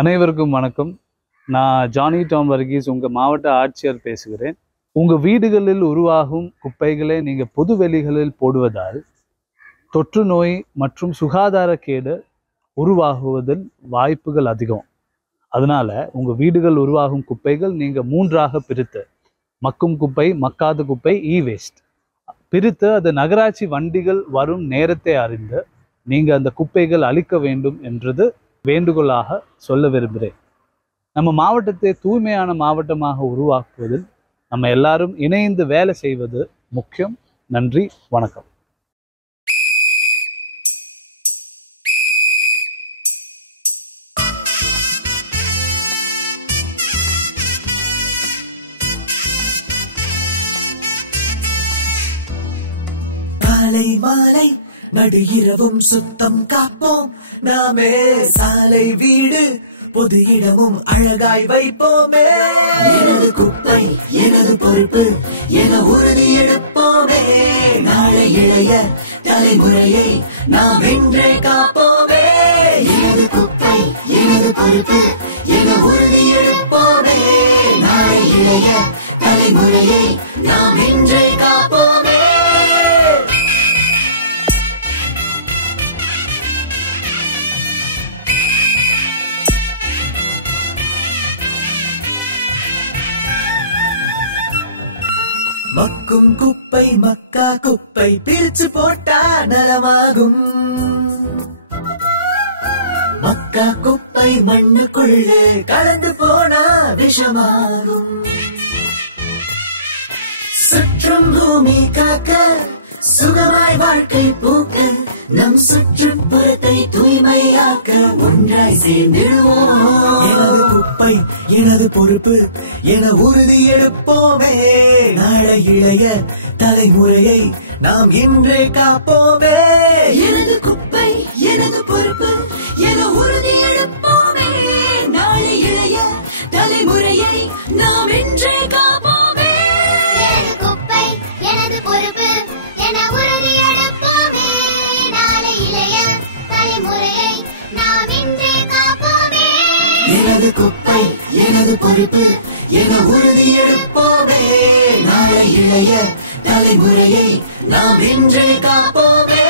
அனைவருக்கும் வணக்கம். நான் ஜானி டாம் வர்கீஸ், உங்கள் மாவட்ட ஆட்சியர் பேசுகிறேன். உங்கள் வீடுகளில் உருவாகும் குப்பைகளை நீங்கள் பொது வெளிகளில் போடுவதால் தொற்று நோய் மற்றும் சுகாதாரக்கேடு உருவாகுவதில் வாய்ப்புகள் அதிகம். அதனால் உங்கள் வீடுகள் உருவாகும் குப்பைகள் நீங்கள் 3ஆக பிரித்து, மக்கும் குப்பை, மக்காத குப்பை, வேஸ்ட் பிரித்து அது நகராட்சி வண்டிகள் வரும் நேரத்தை அறிந்து நீங்கள் அந்த குப்பைகள் அளிக்க வேண்டும் என்றது வேண்டுகோளாக சொல்ல விரும்புகிறேன். நம்ம மாவட்டத்தை தூய்மையான மாவட்டமாக உருவாக்குவதில் நம்ம எல்லாரும் இணைந்து வேலை செய்வது முக்கியம். நன்றி, வணக்கம். காலை மாலை நடு இரவும் சுத்தம் காப்போம் நாமே. சாலை வீடு பொது இடமும் அழகாய் வைப்போமே. எனது குப்பை எனது பொறுப்பு என உறுதி எடுப்போமே. நாளை இளைய தலைமுறையை நாம் வென்றே காப்போமே. எனது குப்பை எனது பொறுப்பு என உறுதி எடுப்போமே. நாளை இளைய தலைமுறையை நாம் வென்றே காப்போமே. மக்கும் குப்பை மக்கா குப்பை பிரிச்சு போட்டா நலமாகும். மக்கா குப்பை மண்ணுக்குள்ளே கலந்து போனா விஷமாகும். சுற்றும் பூமி காக்க சுகமாய் வாழ்க்கை பூக்க நம் சுற்றுப்புறத்தை தூய்மையாக்க ஒன்றாய் சேர்ந்திடுவோம். எனது குப்பை எனது பொறுப்பு என உறுதி எடுப்போமே. நாளை இளைய தலைமுறையை நாம் இன்றே காப்போமே. எனது குப்பை எனது பொறுப்பு என உறுதி எடுப்போமே. நாளை இளைய தலைமுறையை நாம் இன்றே காப்போமே. எனது குப்பை எனது பொறுப்பு என உறுதி எடுப்போமே. நாளை இளைய தலைமுறையை நாம் இன்றே காப்போமே. எனது குப்பை எனது பொறுப்பு என உறுதி எடுப்போமே. நாளை இளைய தலைமுறையை நாம் இன்றே காப்போமே.